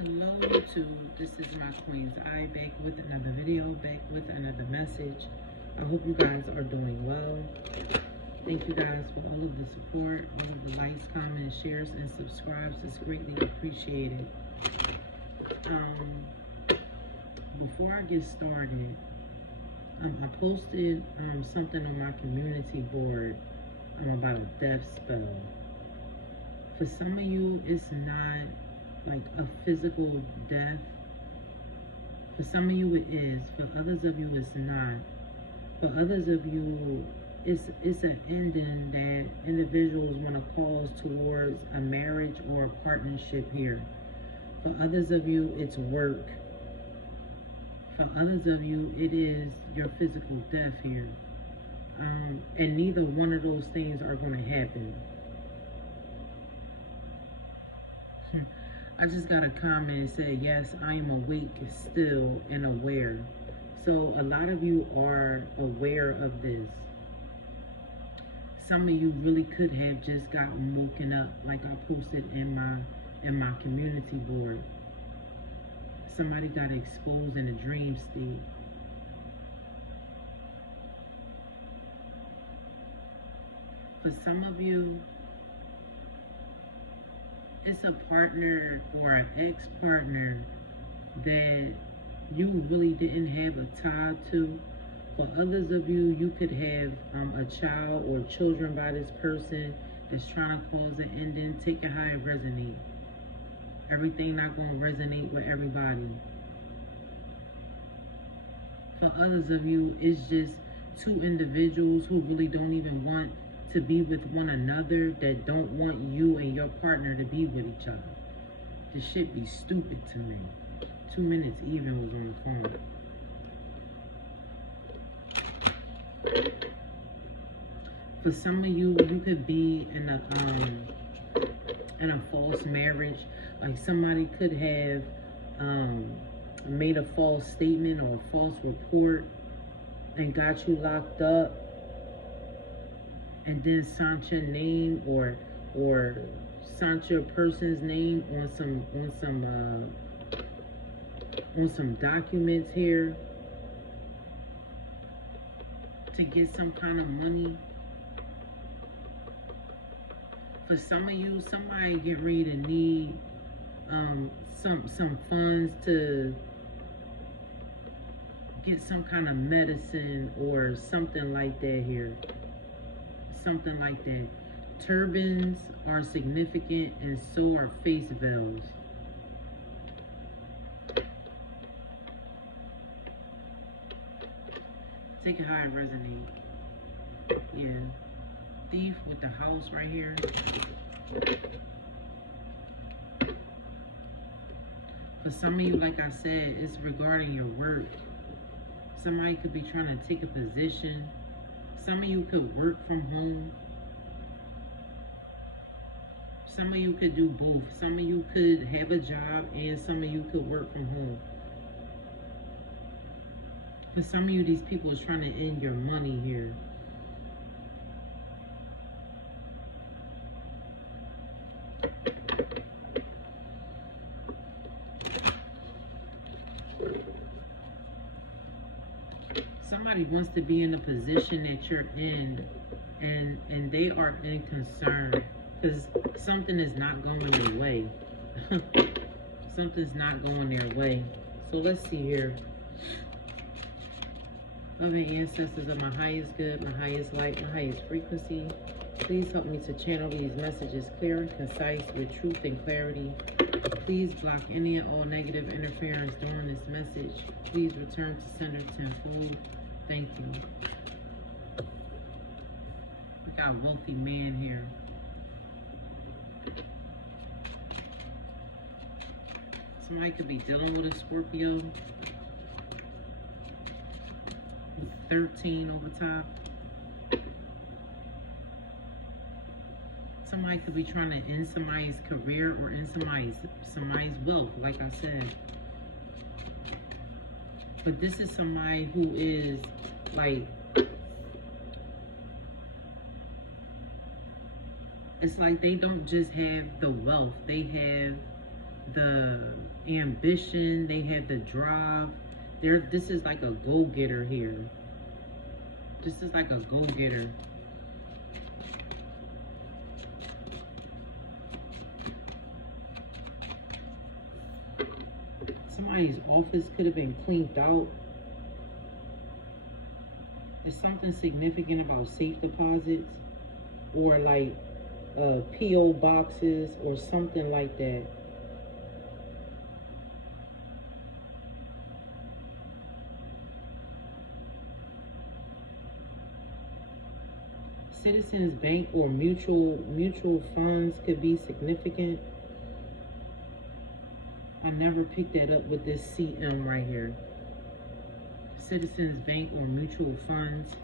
Hello YouTube, this is my Queen's Eye back with another video, back with another message. I hope you guys are doing well. Thank you guys for all of the support, all of the likes, comments, shares, and subscribes. It's greatly appreciated. Before I get started, I posted something on my community board about a death spell. For some of you, it's not like a physical death. For some of you it is. For others of you it's not. For others of you it's an ending that individuals want to cause towards a marriage or a partnership here. For others of you it's work. For others of you it is your physical death here. And neither one of those things are going to happen. I just got a comment that said, yes, I am awake still and aware. So a lot of you are aware of this. Some of you really could have just gotten woken up, like I posted in my community board. Somebody got exposed in a dream state. For some of you, it's a partner or an ex-partner that you really didn't have a tie to. For others of you, you could have a child or children by this person that's trying to cause an ending. Take it how it resonates. Everything not going to resonate with everybody. For others of you, it's just two individuals who really don't even want to be with one another, that don't want you and your partner to be with each other. This shit be stupid to me. 2 minutes even was on the phone. For some of you, you could be in a false marriage. Like somebody could have made a false statement or a false report and got you locked up, and then signed your name or signed your person's name on some documents here to get some kind of money. For some of you, somebody get ready to need some funds to get some kind of medicine or something like that here. Something like that. Turbans are significant, and so are face veils. Take it how it resonates. Yeah. Thief with the house right here. For some of you, like I said, it's regarding your work. Somebody could be trying to take a position. Some of you could work from home. Some of you could do both. Some of you could have a job and some of you could work from home. For some of you, these people is trying to end your money here. Somebody wants to be in the position that you're in, and they are in concern because something is not going their way. Something's not going their way. So let's see here. Loving ancestors of my highest good, my highest light, my highest frequency, please help me to channel these messages clear and concise with truth and clarity. Please block any and all negative interference during this message. Please return to center tenfold. Thank you. We got a wealthy man here. Somebody could be dealing with a Scorpio with 13 over top. Somebody could be trying to end somebody's career or end somebody's wealth, like I said. But this is somebody who is like, it's like they don't just have the wealth, they have the ambition, they have the drive. This is like a go-getter here. This is like a go-getter. Somebody's office could have been cleaned out. There's something significant about safe deposits or like P.O. boxes or something like that. Citizens Bank or mutual funds could be significant. I never picked that up with this CM right here. Citizens Bank or mutual funds.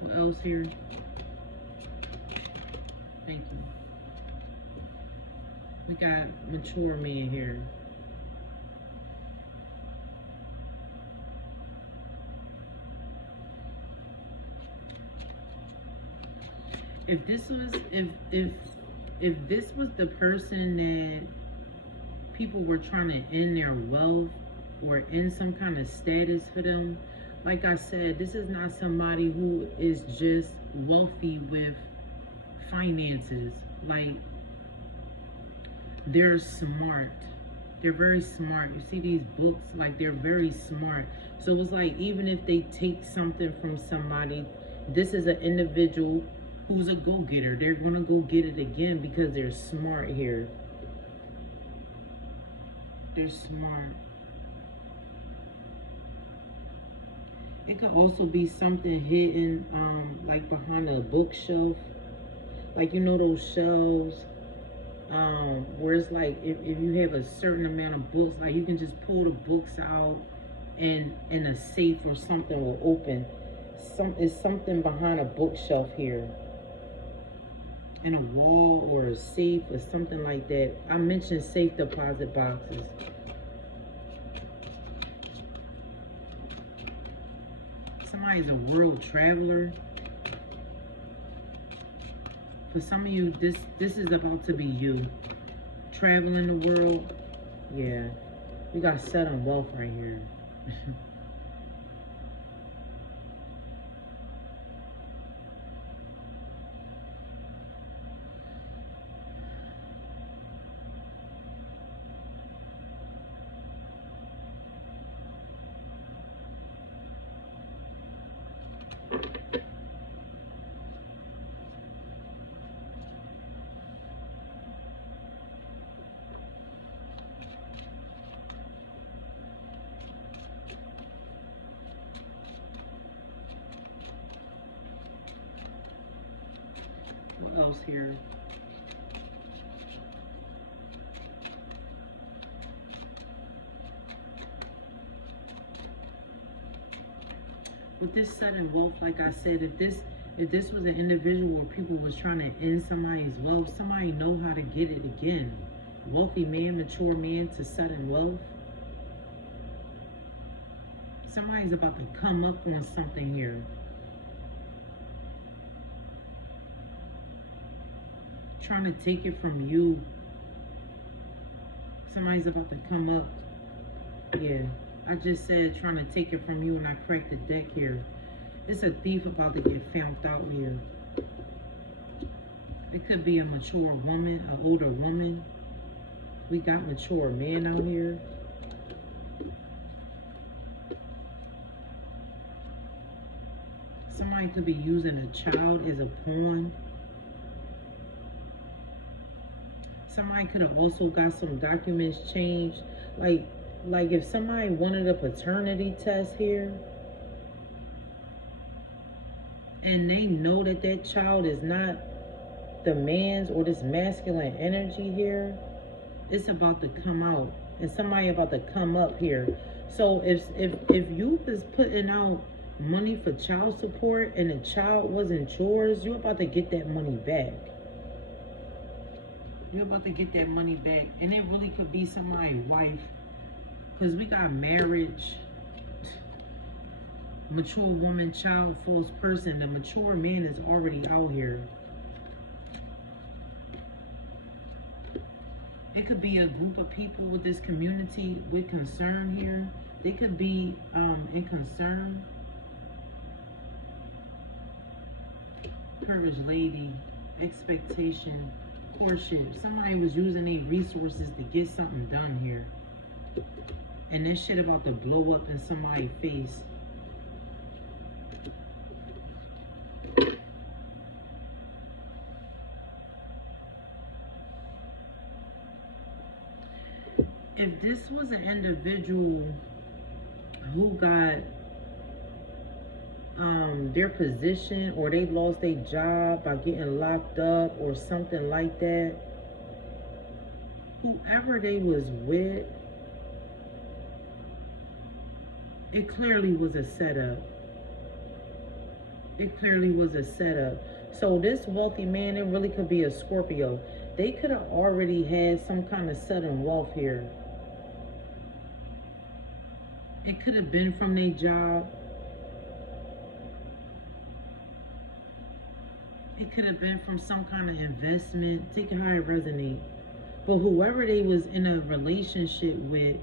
What else here? Thank you. We got mature man here. If this was if this was the person that people were trying to end their wealth or end some kind of status for them, like I said, this is not somebody who is just wealthy with finances. Like, they're smart. They're very smart. You see these books, like, they're very smart. So it's like, even if they take something from somebody, this is an individual who's a go-getter. They're going to go get it again because they're smart here. They're smart. It could also be something hidden, like behind a bookshelf. Like, you know those shelves where it's like if you have a certain amount of books, like you can just pull the books out and a safe or something will open. It's something behind a bookshelf here. In a wall or a safe or something like that. I mentioned safe deposit boxes. Somebody's a world traveler. For some of you, this is about to be you. Traveling the world. Yeah. We got set on wealth right here. What else here? With this sudden wealth, like I said, if this was an individual where people was trying to end somebody's wealth, somebody know how to get it again. Wealthy man, mature man to sudden wealth. Somebody's about to come up on something here. Trying to take it from you. Somebody's about to come up. Yeah. I just said trying to take it from you and I cracked the deck here. It's a thief about to get found out here. It could be a mature woman, an older woman. We got mature men out here. Somebody could be using a child as a pawn. Somebody could have also got some documents changed. Like if somebody wanted a paternity test here, and they know that that child is not the man's or this masculine energy here, it's about to come out. And somebody about to come up here. So if you was putting out money for child support and the child wasn't yours, you're about to get that money back. You're about to get that money back. And it really could be somebody's wife. Because we got marriage. Mature woman, child, false person. The mature man is already out here. It could be a group of people with this community with concern here. They could be in concern. Courage lady, expectation, courtship. Somebody was using their resources to get something done here. And this shit about to blow up in somebody's face. If this was an individual who got their position, or they lost their job by getting locked up or something like that, whoever they was with, it clearly was a setup. It clearly was a setup. So this wealthy man, it really could be a Scorpio. They could have already had some kind of sudden wealth here. It could have been from their job. It could have been from some kind of investment. Take it how it resonates. But whoever they was in a relationship with,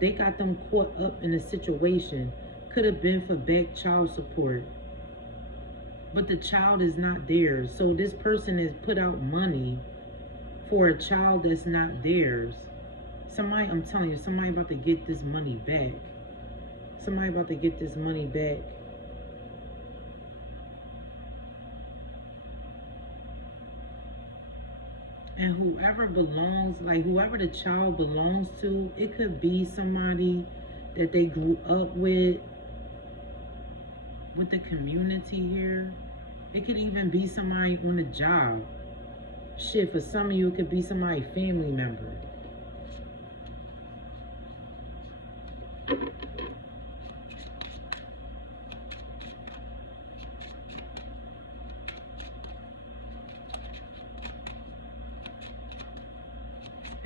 they got them caught up in a situation. Could have been for back child support. But the child is not theirs. So this person has put out money for a child that's not theirs. Somebody, I'm telling you, somebody about to get this money back. Somebody about to get this money back. And whoever belongs, like whoever the child belongs to, it could be somebody that they grew up with the community here. It could even be somebody on the job. Shit, for some of you, it could be somebody family member.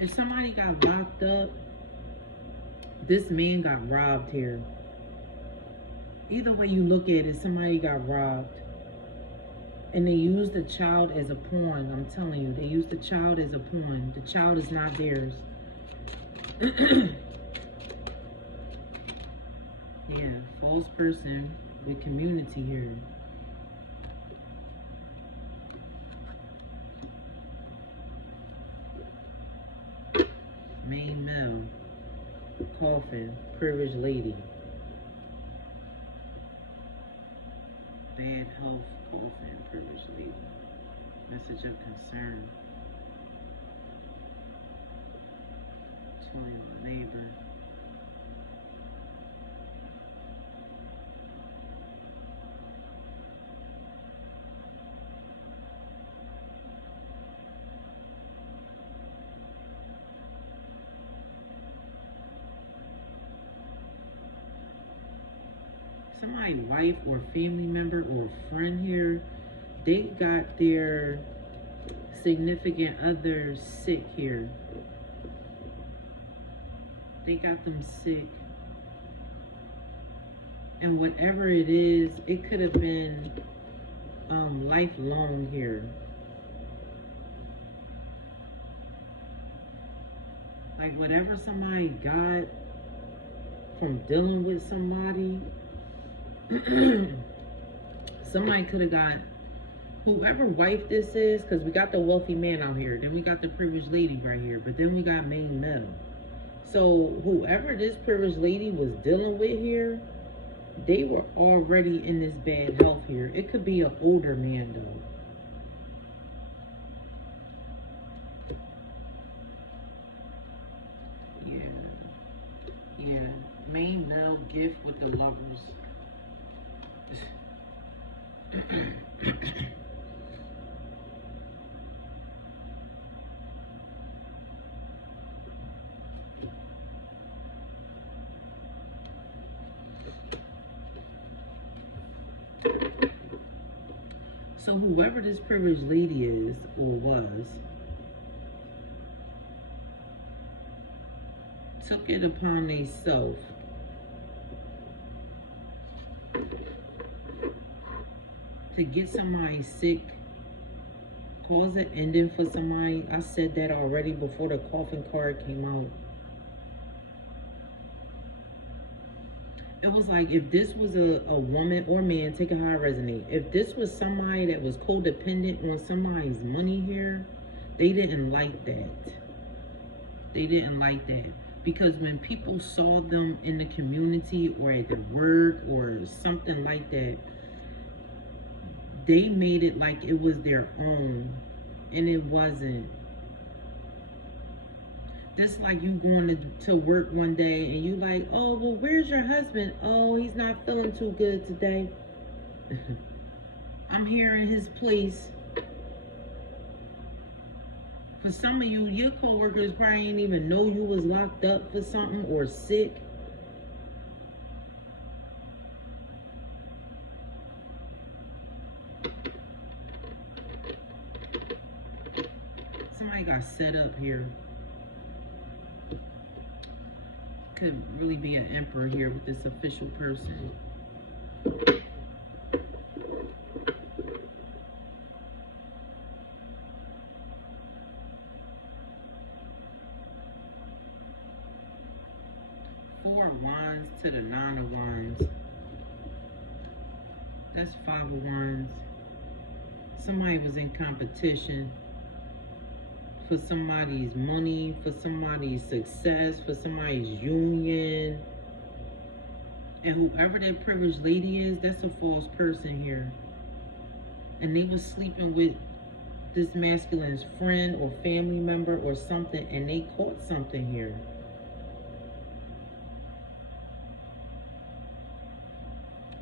If somebody got locked up, this man got robbed here. Either way you look at it, somebody got robbed. And they used the child as a pawn. I'm telling you, they used the child as a pawn. The child is not theirs. Yeah, false person with community here. Main male, coffin, privileged lady. Bad health, coffin, privileged lady. Message of concern. Toilet labor. Somebody's wife or family member or friend here, they got their significant other sick here. They got them sick. And whatever it is, it could have been lifelong here. Like whatever somebody got from dealing with somebody, somebody could have got, whoever wife this is, because we got the wealthy man out here, then we got the privileged lady right here, but then we got main male. So whoever this privileged lady was dealing with here, they were already in this bad health here. It could be an older man though. Yeah, main male gift with the lovers. So whoever this privileged lady is or was, took it upon themselves to get somebody sick, cause an ending for somebody. I said that already before the coffin card came out. It was like, if this was a woman or man, take it how it resonate. If this was somebody that was codependent on somebody's money here, they didn't like that. They didn't like that. Because when people saw them in the community or at their work or something like that, they made it like it was their own, and it wasn't. Just like you going to work one day and you like, oh, well, where's your husband? Oh, he's not feeling too good today. I'm here in his place. For some of you, your coworkers probably didn't even know you was locked up for something or sick. Somebody got set up here. Could really be an emperor here with this official person. Four of Wands to the Nine of Wands. That's Five of Wands. Somebody was in competition for somebody's money, for somebody's success, for somebody's union. And whoever that privileged lady is, that's a false person here. And they was sleeping with this masculine's friend or family member or something, and they caught something here.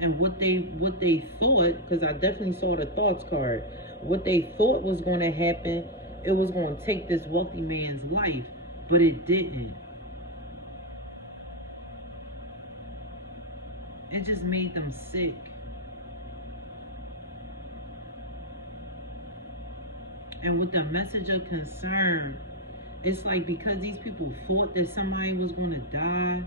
And what they thought, because I definitely saw the thoughts card, what they thought was going to happen, it was going to take this wealthy man's life, but it didn't. It just made them sick. And with the message of concern, it's like because these people thought that somebody was going to die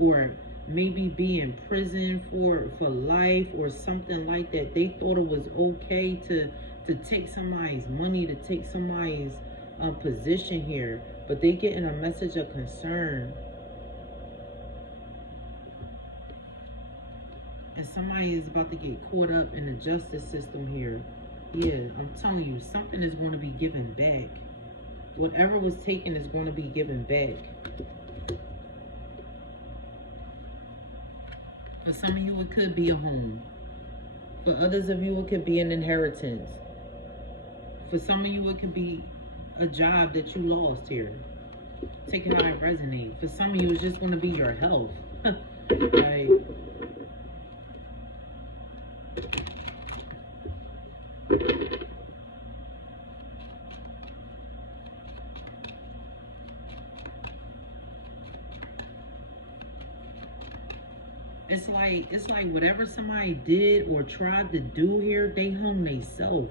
or maybe be in prison for life or something like that, they thought it was okay to take somebody's money, to take somebody's position here, but they getting a message of concern. And somebody is about to get caught up in the justice system here. Yeah, I'm telling you, something is going to be given back. Whatever was taken is going to be given back. For some of you, it could be a home. For others of you, it could be an inheritance. For some of you, it could be a job that you lost here. Take it how it resonates. For some of you, it's just going to be your health. Right? It's like whatever somebody did or tried to do here, they hung themselves.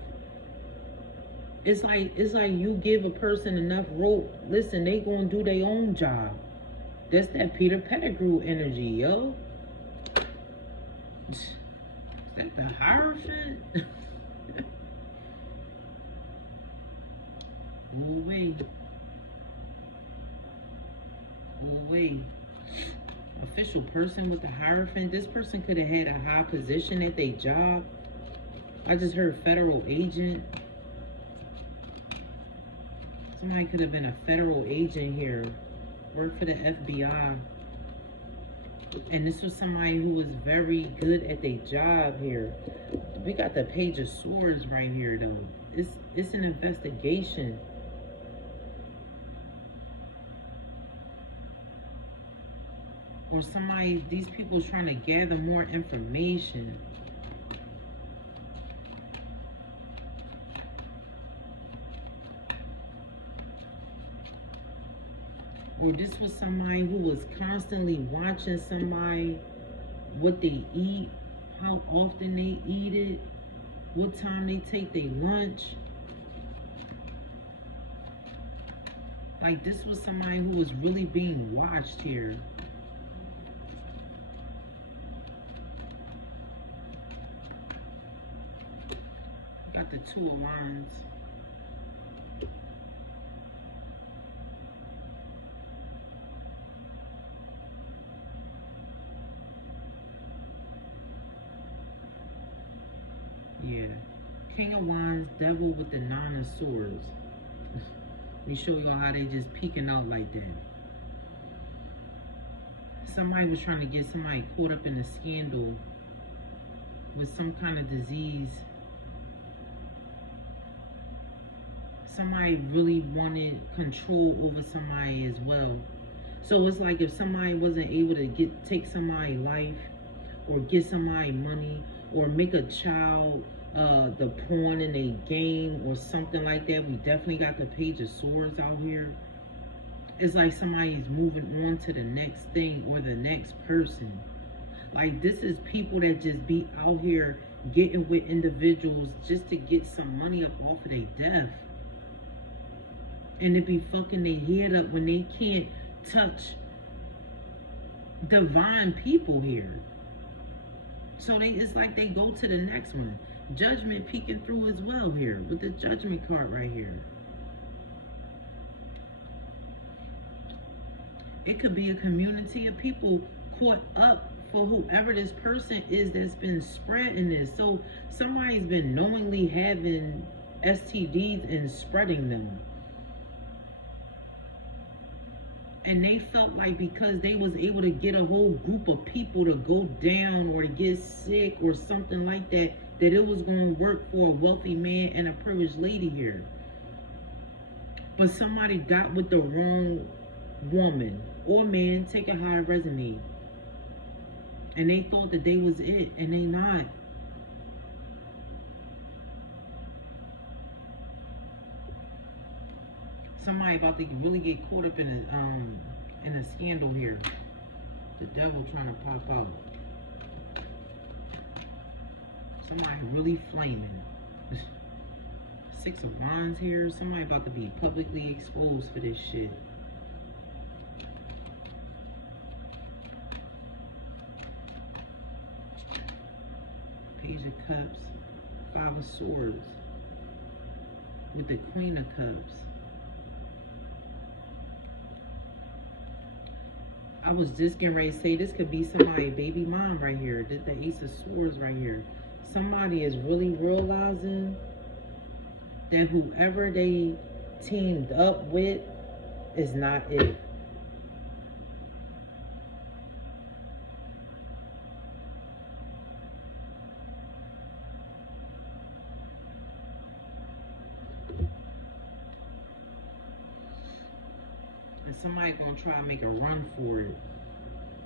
It's like you give a person enough rope, listen, they gonna do their own job. That's that Peter Pettigrew energy, yo. Is that the Hierophant? Ooh wee. Ooh wee. Official person with the Hierophant. This person could have had a high position at their job. I just heard federal agent. Somebody could have been a federal agent here. Worked for the FBI. And this was somebody who was very good at their job here. We got the Page of Swords right here though. It's an investigation. Or somebody, these people are trying to gather more information. Or this was somebody who was constantly watching somebody, what they eat, how often they eat it, what time they take their lunch. Like this was somebody who was really being watched here. Got the Two of Wands. Yeah. King of Wands, Devil with the Nine of Swords. Let me show you how they just peeking out like that. Somebody was trying to get somebody caught up in a scandal with some kind of disease. Somebody really wanted control over somebody as well. So it's like if somebody wasn't able to take somebody's life or get somebody money or make a child the pawn in a game or something like that. We definitely got the Page of Swords out here. It's like somebody's moving on to the next thing or the next person. Like this is people that just be out here getting with individuals just to get some money up off of their death. And it be fucking their head up when they can't touch divine people here. So it's like they go to the next one. Judgment peeking through as well here with the Judgment card right here. It could be a community of people caught up for whoever this person is that's been spreading this. So somebody's been knowingly having STDs and spreading them. And they felt like because they was able to get a whole group of people to go down or to get sick or something like that, that it was going to work for a wealthy man and a privileged lady here. But somebody got with the wrong woman or man, take a high resume. And they thought that they was it, and they not. Somebody about to really get caught up in a scandal here. The devil trying to pop out. Somebody really flaming. Six of Wands here. Somebody about to be publicly exposed for this shit. Page of Cups. Five of Swords. With the Queen of Cups. I was just getting ready to say this could be somebody's baby mom right here. The Ace of Swords right here. Somebody is really realizing that whoever they teamed up with is not it. And somebody gonna try to make a run for it.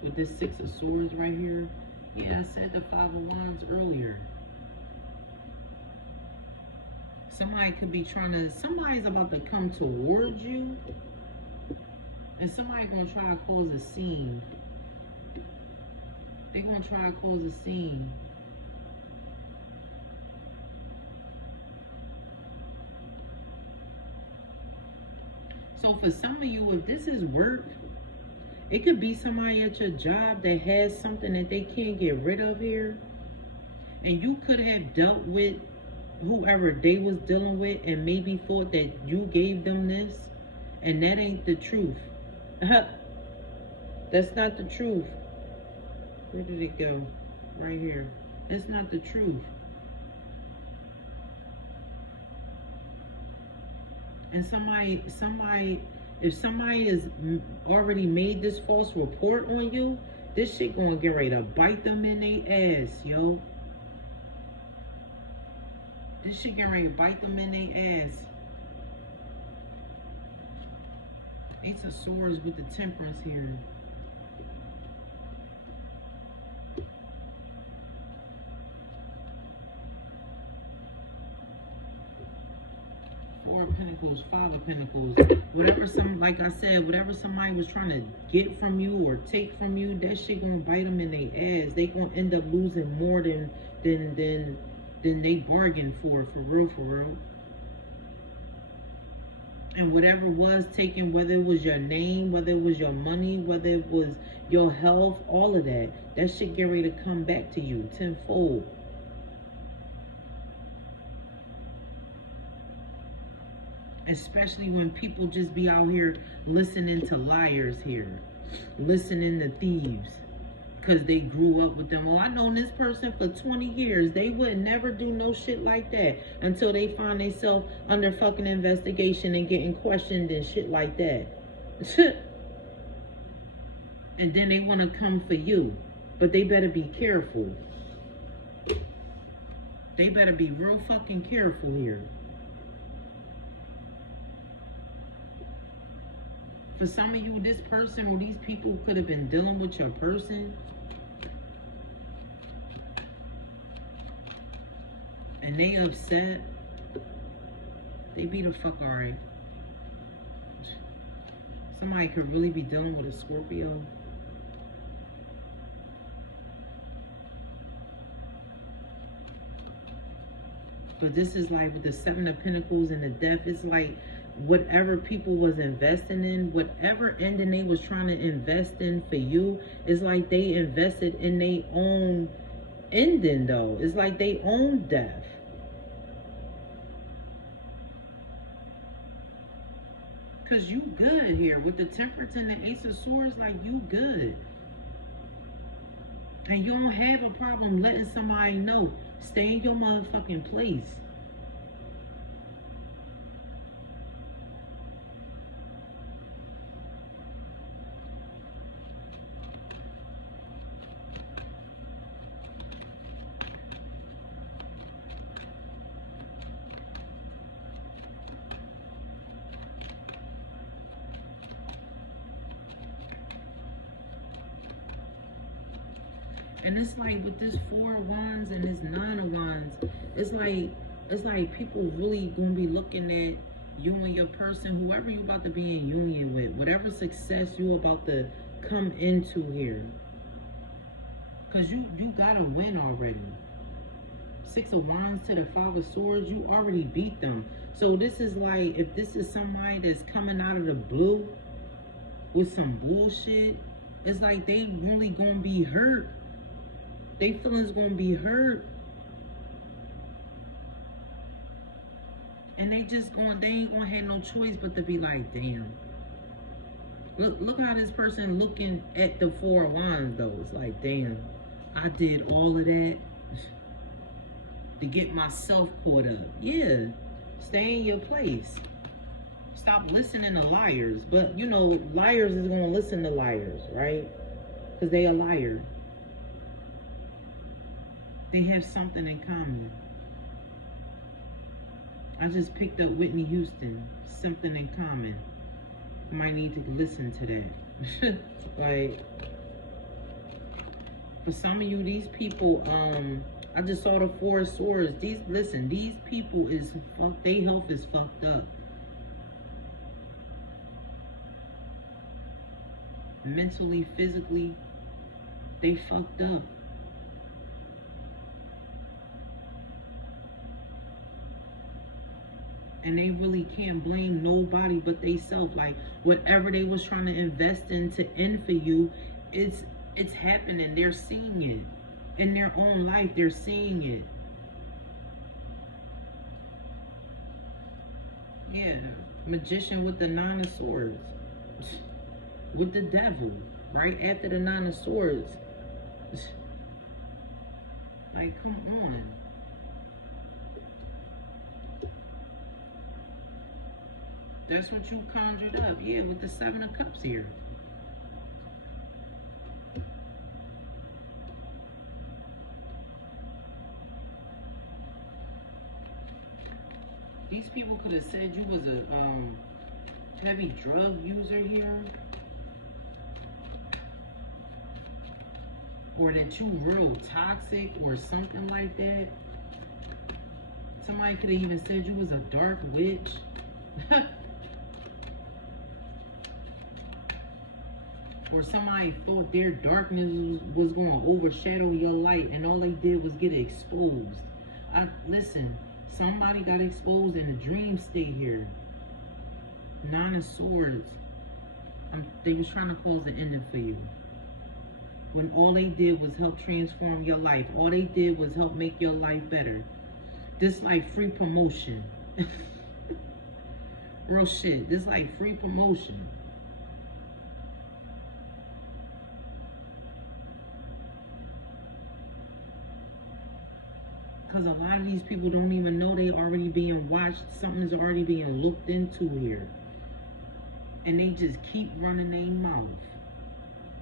With this Six of Swords right here. Yeah, I said the Five of Wands earlier. Somebody could be somebody's about to come towards you. And somebody gonna try to cause a scene. They're gonna try to cause a scene. So for some of you, if this is work, it could be somebody at your job that has something that they can't get rid of here. And you could have dealt with whoever they was dealing with and maybe thought that you gave them this. And that ain't the truth. That's not the truth. Where did it go? Right here. It's not the truth. And if somebody has already made this false report on you, this shit gonna get ready to bite them in their ass, yo. This shit get ready to bite them in their ass. Ace of Swords with the Temperance here. Four of Pentacles, Five of Pentacles. Whatever like I said, whatever somebody was trying to get from you or take from you, that shit gonna bite them in their ass. They gonna end up losing more than they bargained for real, for real. And whatever was taken, whether it was your name, whether it was your money, whether it was your health, all of that shit get ready to come back to you tenfold. Especially when people just be out here listening to liars here, listening to thieves, because they grew up with them. Well, I known this person for 20 years. They would never do no shit like that until they find themselves under fucking investigation and getting questioned and shit like that. And then they want to come for you. But they better be careful. They better be real fucking careful here. For some of you, this person or these people could have been dealing with your person. And they upset. They be the fuck alright. Somebody could really be dealing with a Scorpio. But this is like with the Seven of Pentacles and the Death, it's like whatever people was investing in, whatever ending they was trying to invest in for you, it's like they invested in their own ending though. It's like they own death. Cause you good here. With the Temperance and the Ace of Swords, like you good. And you don't have a problem letting somebody know. Stay in your motherfucking place. And it's like with this 4 of Wands and this 9 of Wands, it's like people really gonna be looking at you and your person, whoever you about to be in union with, whatever success you about to come into here. Cause you gotta win already. 6 of Wands to the 5 of Swords, you already beat them. So this is like, if this is somebody that's coming out of the blue with some bullshit, it's like they really gonna be hurt. They feelings gonna be hurt. And they ain't gonna have no choice but to be like, damn. Look how this person looking at the 4 of Wands though. It's like, damn, I did all of that to get myself caught up. Yeah, stay in your place. Stop listening to liars. But you know, liars is gonna listen to liars, right? Because they a liar. They have something in common. I just picked up Whitney Houston. Something in common. I might need to listen to that. Like, for some of you, these people, I just saw the 4 of Swords. These people is fucked. Their health is fucked up. Mentally, physically, they fucked up. And they really can't blame nobody but they self. Like, whatever they was trying to invest in to end for you, it's happening. They're seeing it. In their own life, they're seeing it. Yeah. Magician with the 9 of Swords. With the Devil. Right after the 9 of Swords. Like, come on. That's what you conjured up. Yeah, with the 7 of Cups here. These people could have said you was a heavy drug user here. Or that you real toxic or something like that. Somebody could have even said you was a dark witch. Or somebody thought their darkness was going to overshadow your light, and all they did was get exposed. Listen, somebody got exposed and the dream stayed here. 9 of Swords. They was trying to close the ending for you. When all they did was help transform your life. All they did was help make your life better. This like free promotion. Real shit. This like free promotion. Because a lot of these people don't even know they already being watched. Something's already being looked into here. And they just keep running their mouth.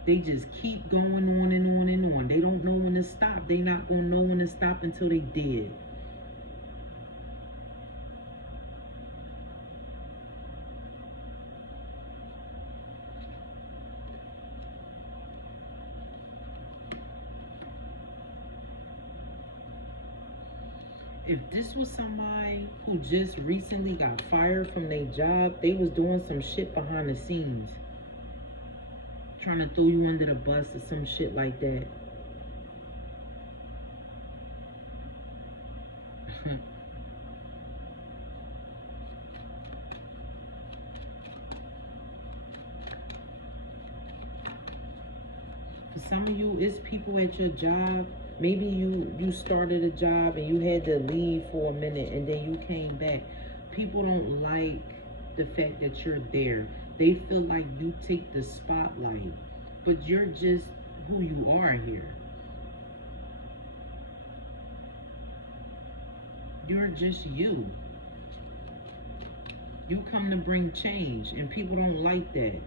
They just keep going on and on and on. They don't know when to stop. They not going to know when to stop until they dead. If this was somebody who just recently got fired from their job, they was doing some shit behind the scenes. Trying to throw you under the bus or some shit like that. For some of you, it's people at your job. Maybe you started a job and you had to leave for a minute and then you came back. People don't like the fact that you're there. They feel like you take the spotlight, but you're just who you are here. You're just you. You come to bring change, and people don't like that.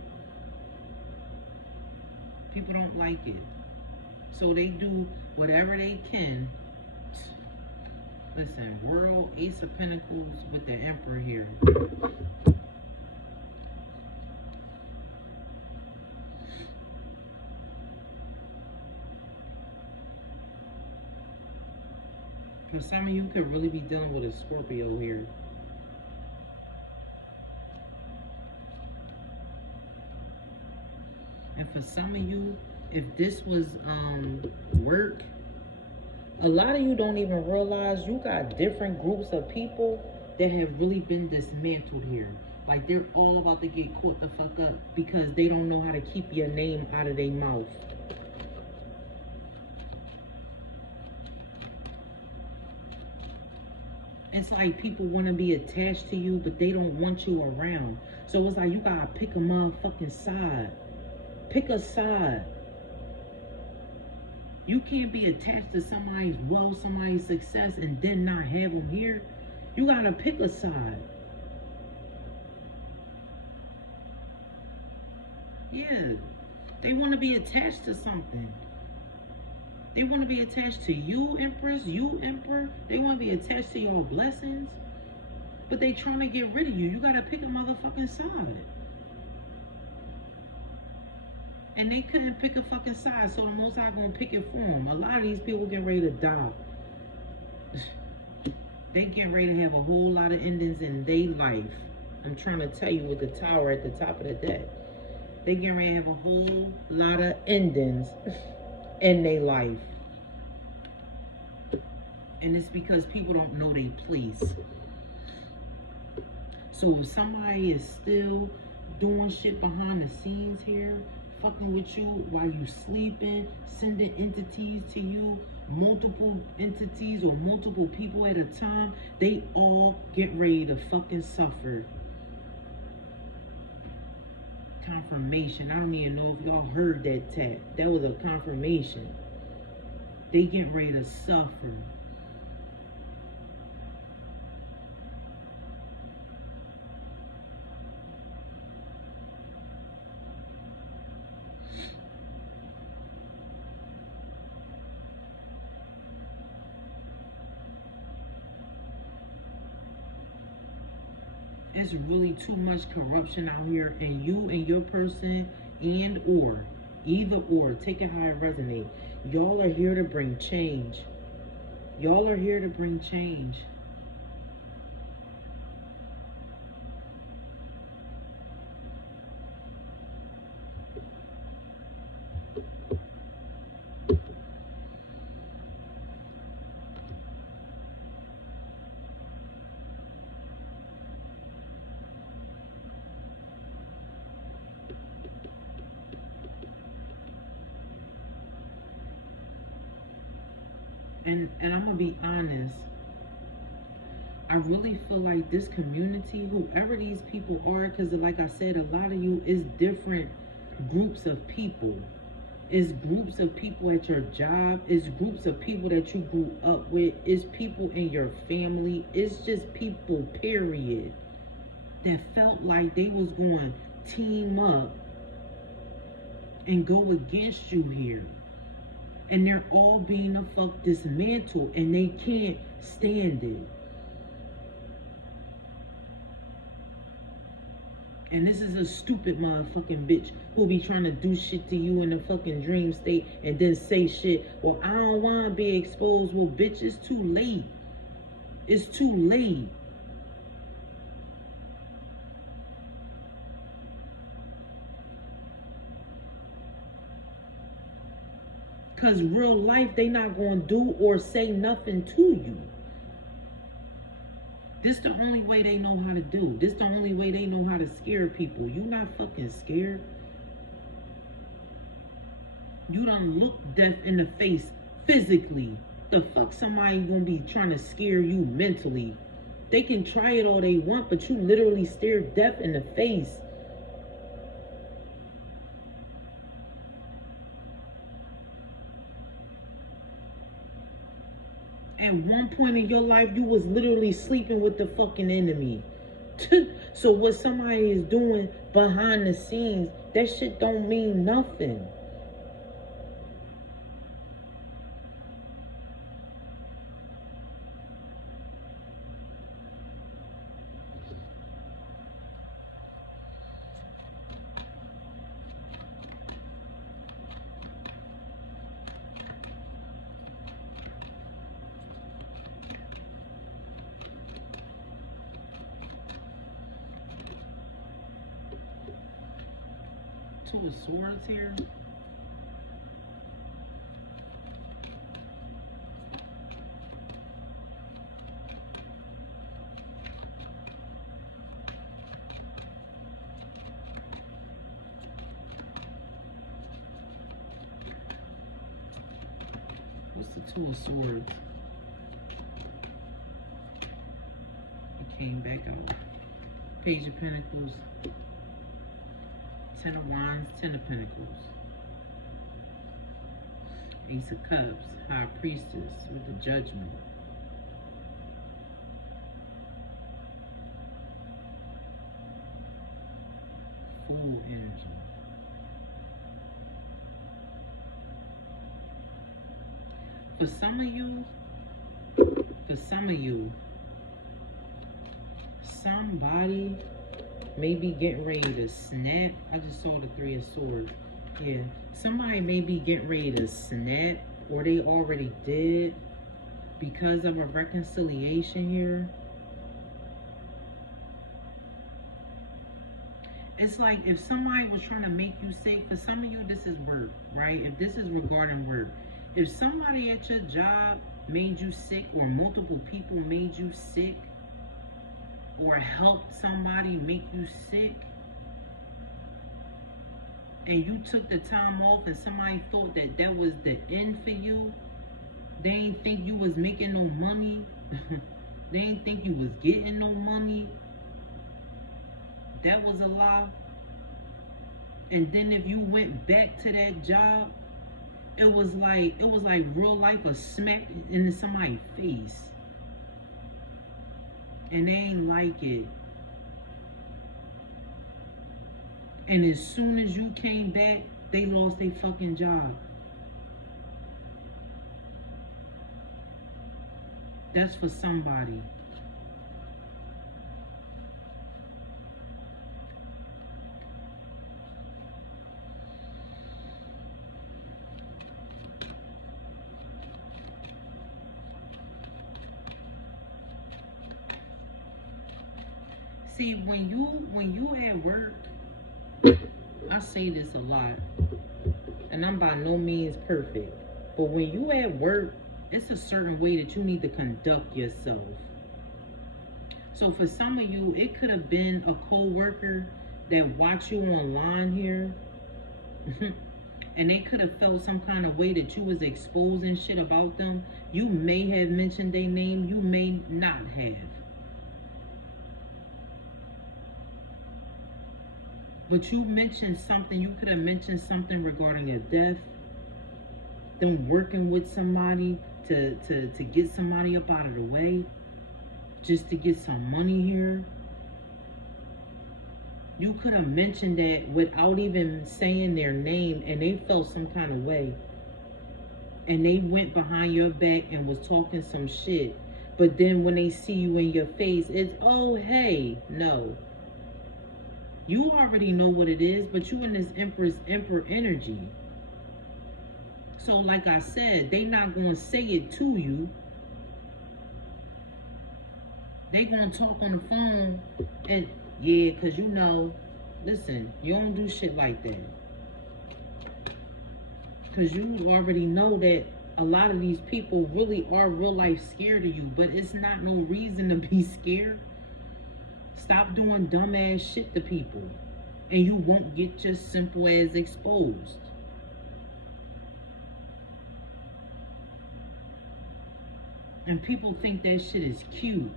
People don't like it. So they do whatever they can. Listen, World Ace of Pentacles with the Emperor here. Because some of you could really be dealing with a Scorpio here. And for some of you, if this was work, a lot of you don't even realize you got different groups of people that have really been dismantled here. Like they're all about to get caught the fuck up because they don't know how to keep your name out of their mouth. It's like people want to be attached to you, but they don't want you around. So it's like you gotta pick a motherfucking side. Pick a side. You can't be attached to somebody's wealth, somebody's success, and then not have them here. You gotta pick a side. Yeah, they want to be attached to something. They want to be attached to you, Empress, you, Emperor. They want to be attached to your blessings. But they trying to get rid of you. You gotta pick a motherfucking side. And they couldn't pick a fucking side, so the Most High gonna pick it for them. A lot of these people get ready to die. They get ready to have a whole lot of endings in their life. I'm trying to tell you with the tower at the top of the deck. They get ready to have a whole lot of endings in their life. And it's because people don't know their place. So if somebody is still doing shit behind the scenes here, fucking with you while you sleeping, sending entities to you, multiple entities or multiple people at a time, they all get ready to fucking suffer. Confirmation. I don't even know if y'all heard that tap. That was a confirmation. They get ready to suffer. It's really too much corruption out here, and you and your person and or either or, take it how it resonates. Y'all are here to bring change. Y'all are here to bring change. And I'm gonna be honest, I really feel like this community, whoever these people are, because like I said, a lot of you is different groups of people. It's groups of people at your job. It's groups of people that you grew up with. It's people in your family. It's just people, period, that felt like they was going to team up and go against you here. And they're all being the fuck dismantled, and they can't stand it. And this is a stupid motherfucking bitch who be trying to do shit to you in a fucking dream state and then say shit. Well, I don't want to be exposed. Well, bitch, it's too late. It's too late. Because real life, they not going to do or say nothing to you. This the only way they know how to do. This the only way they know how to scare people. You not fucking scared. You done look death in the face physically. The fuck somebody gonna be trying to scare you mentally? They can try it all they want, but you literally stare death in the face. At one point in your life, you was literally sleeping with the fucking enemy. So what somebody is doing behind the scenes, that shit don't mean nothing. Two of Swords here. What's the Two of Swords? It came back out. Page of Pentacles. Ten of Wands, Ten of Pentacles. Ace of Cups, High Priestess with the Judgment. Fool energy. For some of you, somebody may be getting ready to snap. I just saw the Three of Swords. Yeah, somebody may be getting ready to snap, or they already did, because of a reconciliation here. It's like if somebody was trying to make you sick. For some of you, this is work, right? If this is regarding work, if somebody at your job made you sick, or multiple people made you sick, or helped somebody make you sick, and you took the time off and somebody thought that that was the end for you, they ain't think you was making no money, they ain't think you was getting no money, that was a lie. And then if you went back to that job, it was like real life, a smack in somebody's face. And they ain't like it. And as soon as you came back, they lost their fucking job. That's for somebody. See, when you at work, I say this a lot, and I'm by no means perfect, but when you at work, it's a certain way that you need to conduct yourself. So for some of you, it could have been a co-worker that watched you online here, and they could have felt some kind of way that you was exposing shit about them. You may have mentioned their name, you may not have. But you mentioned something, you could have mentioned something regarding a death, them working with somebody to get somebody up out of the way, just to get some money here. You could have mentioned that without even saying their name, and they felt some kind of way. And they went behind your back and was talking some shit. But then when they see you in your face, it's, oh, hey, no. You already know what it is, but you in this emperor energy. So like I said, they not going to say it to you. They going to talk on the phone and, yeah, because you know, listen, you don't do shit like that. Because you already know that a lot of these people really are real life scared of you, but it's not no reason to be scared. Stop doing dumbass shit to people, and you won't get just simple as exposed. And people think that shit is cute.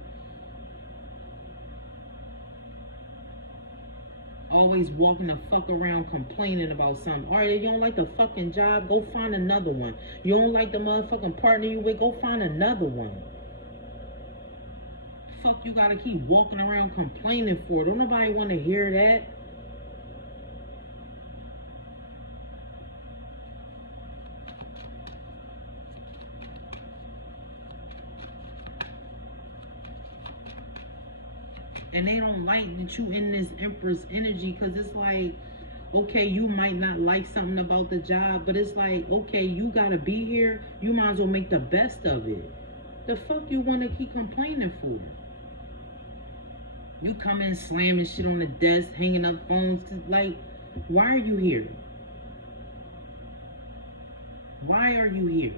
Always walking the fuck around complaining about something. Alright, you don't like the fucking job, go find another one. You don't like the motherfucking partner you with, go find another one. Fuck you gotta keep walking around complaining for? Don't nobody want to hear that. And they don't like that you in this Empress energy, because it's like, okay, you might not like something about the job, but it's like, okay, you gotta be here, you might as well make the best of it. The fuck you wanna keep complaining for? You come in slamming shit on the desk, hanging up phones, like, why are you here? Why are you here?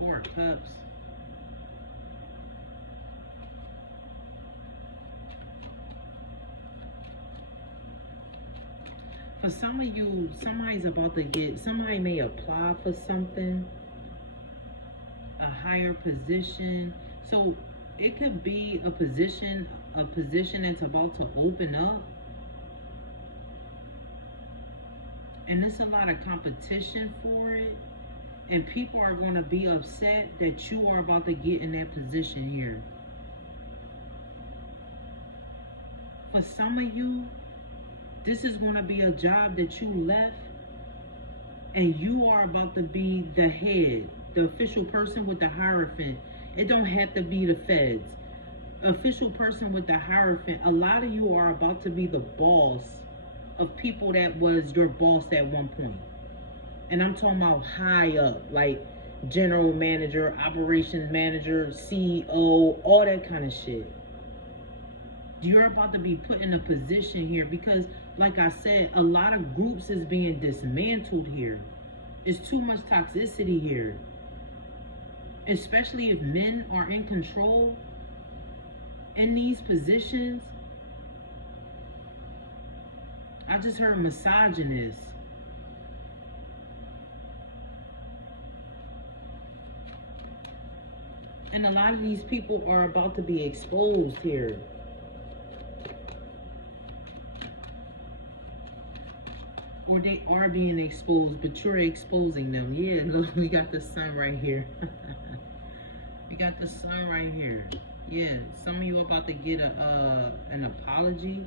Four Cups. For some of you, somebody may apply for something, a higher position. So it could be a position that's about to open up. And there's a lot of competition for it. And people are going to be upset that you are about to get in that position here. For some of you, this is going to be a job that you left, and you are about to be the head, the official person with the hierophant. It don't have to be the feds. Official person with the hierophant. A lot of you are about to be the boss of people that was your boss at one point. And I'm talking about high up, like general manager, operations manager, CEO, all that kind of shit. You're about to be put in a position here because, like I said, a lot of groups is being dismantled here. There's too much toxicity here. Especially if men are in control in these positions. I just heard misogynist. And a lot of these people are about to be exposed here. Or they are being exposed, but you're exposing them. Yeah, look, we got the sun right here. We got the sun right here. Yeah, some of you are about to get an apology.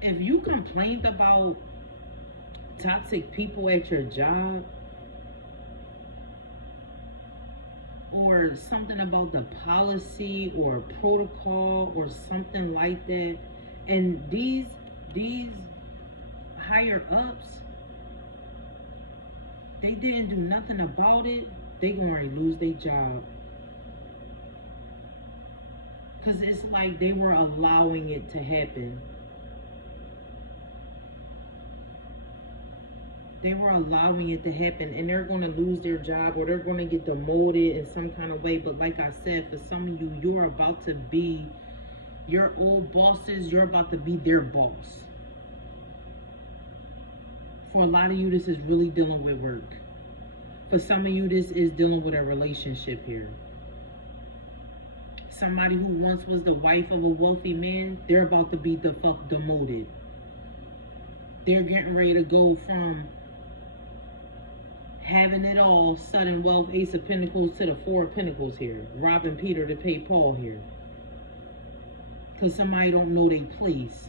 If you complained about toxic people at your job, or something about the policy or protocol or something like that, and these higher ups, they didn't do nothing about it, they gonna lose their job. Because it's like they were allowing it to happen. They were allowing it to happen, and they're going to lose their job, or they're going to get demoted in some kind of way. But like I said, for some of you, you're about to be your old bosses, you're about to be their boss. For a lot of you, this is really dealing with work. For some of you, this is dealing with a relationship here. Somebody who once was the wife of a wealthy man, they're about to be the fuck demoted. They're getting ready to go from having it all, sudden wealth, Ace of Pentacles, to the Four of Pentacles here. Robbing Peter to pay Paul here. Because somebody don't know their place.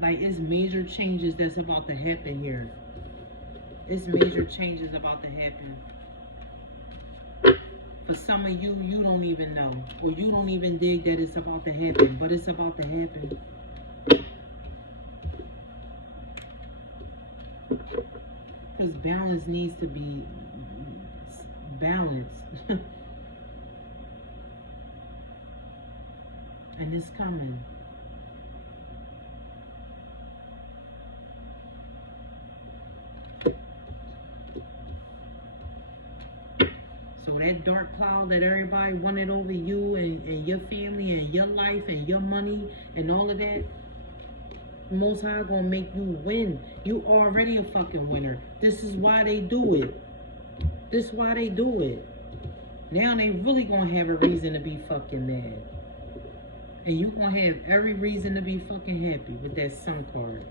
Like, it's major changes that's about to happen here. It's major changes about to happen. For some of you, you don't even know. Or you don't even dig that it's about to happen. But it's about to happen. Because balance needs to be balanced. And it's coming. So that dark cloud that everybody wanted over you and your family and your life and your money and all of that, Most High gonna make you win. You already a fucking winner. This is why they do it. This is why they do it. Now they really gonna have a reason to be fucking mad. And you gonna have every reason to be fucking happy with that Sun card.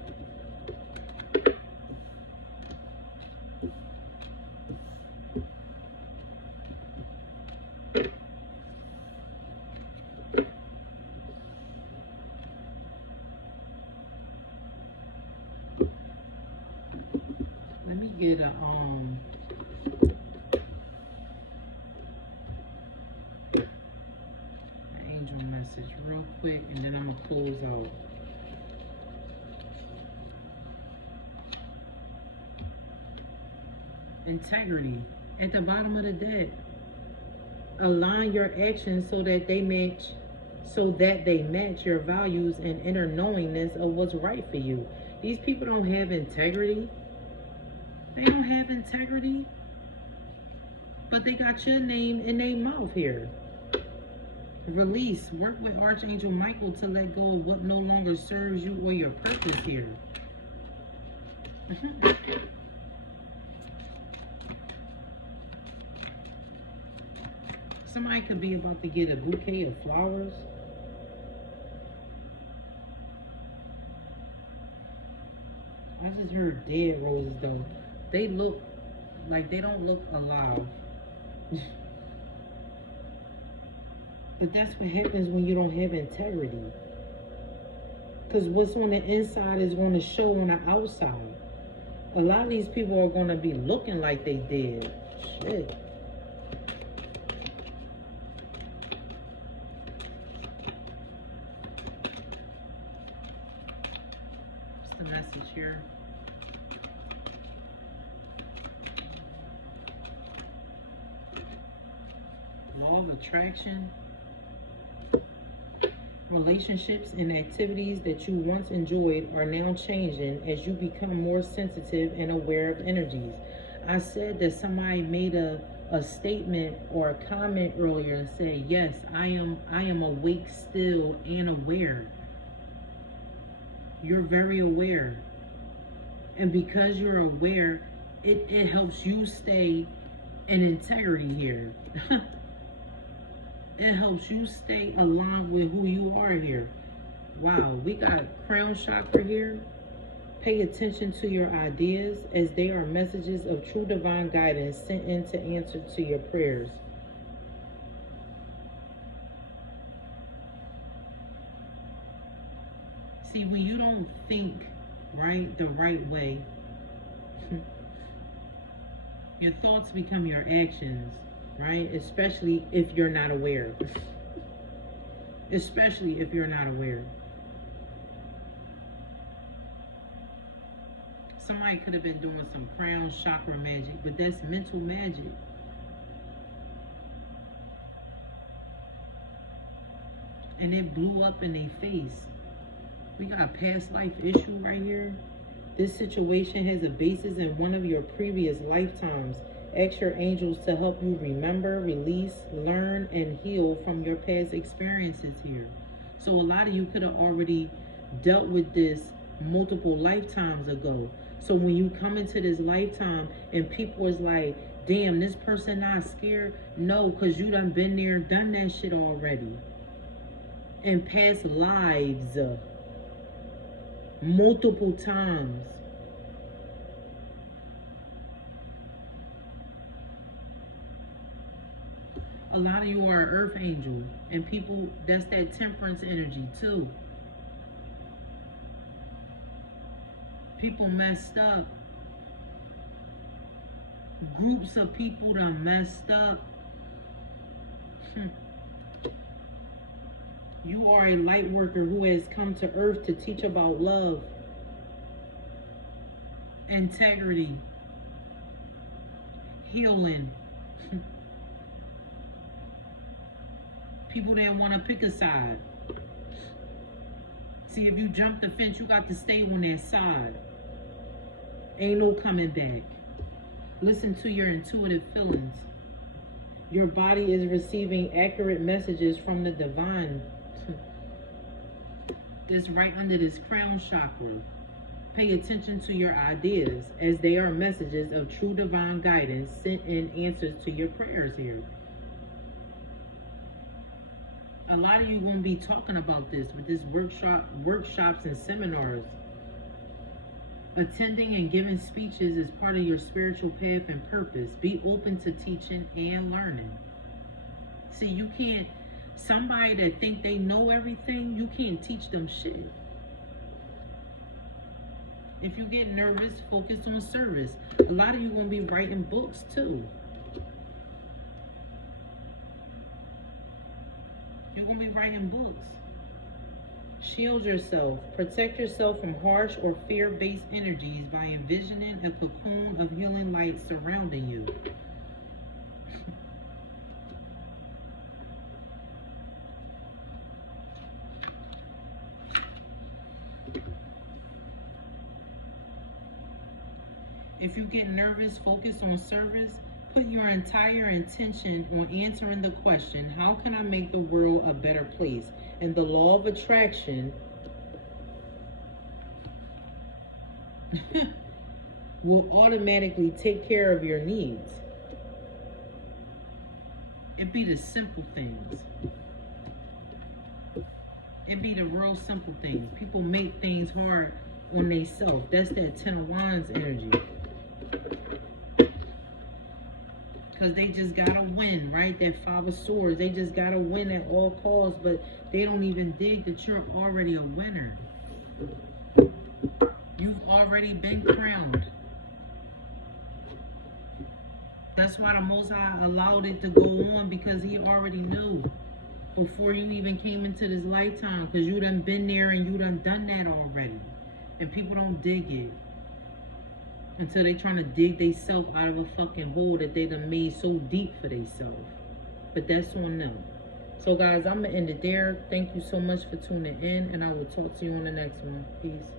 Let me get a angel message real quick, and then I'm gonna close out. Integrity at the bottom of the deck. Align your actions so that they match your values and inner knowingness of what's right for you. These people don't have integrity. They don't have integrity. But they got your name in their mouth here. Release. Work with Archangel Michael to let go of what no longer serves you or your purpose here. Somebody could be about to get a bouquet of flowers. I just heard dead roses though. They look like they don't look alive. But that's what happens when you don't have integrity. Because what's on the inside is going to show on the outside. A lot of these people are going to be looking like they dead. Shit. What's the message here? Law of attraction. Relationships and activities that you once enjoyed are now changing as you become more sensitive and aware of energies. I said that somebody made a statement or a comment earlier and said, yes, I am awake still and aware. You're very aware. And because you're aware, it helps you stay in integrity here. It helps you stay aligned with who you are here. Wow, we got crown chakra here. Pay attention to your ideas as they are messages of true divine guidance sent in to answer to your prayers. See, when you don't think the right way, your thoughts become your actions. Right? Especially if you're not aware. Especially if you're not aware. Somebody could have been doing some crown chakra magic, but that's mental magic. and it blew up in their face. We got a past life issue right here. This situation has a basis in one of your previous lifetimes. Ask your angels to help you remember, release, learn, and heal from your past experiences here. So a lot of you could have already dealt with this multiple lifetimes ago. So when you come into this lifetime and people is like, damn, this person not scared. No, because you done been there, done that shit already. In past lives. Multiple times. A lot of you are an earth angel, and people, that's that temperance energy too. People messed up. Groups of people done messed up. You are a light worker who has come to earth to teach about love, integrity, healing. People didn't want to pick a side. See, if you jump the fence, you got to stay on that side. Ain't no coming back. Listen to your intuitive feelings. Your body is receiving accurate messages from the divine. It's right under this crown chakra. Pay attention to your ideas, as they are messages of true divine guidance sent in answers to your prayers here. A lot of you won't be talking about this with this workshops and seminars. Attending and giving speeches is part of your spiritual path and purpose. Be open to teaching and learning. See, you can't, somebody that think they know everything, you can't teach them shit. If you get nervous, focus on service. A lot of you gonna be writing books too. You're going to be writing books. Shield yourself. Protect yourself from harsh or fear-based energies by envisioning a cocoon of healing light surrounding you. If you get nervous, focus on service. Put your entire intention on answering the question, how can I make the world a better place? And the law of attraction will automatically take care of your needs. It be the simple things. It be the real simple things. People make things hard on themselves. That's that Ten of Wands energy. Because they just gotta win, right? That Five of Swords, they just gotta win at all costs, but they don't even dig that you're already a winner. You've already been crowned. That's why the Most High allowed it to go on, because he already knew before you even came into this lifetime, because you done been there and you done that already. And people don't dig it until they trying to dig themselves out of a fucking hole that they done made so deep for themselves. But that's on them. So guys, I'm going to end it there. Thank you so much for tuning in, and I will talk to you on the next one. Peace.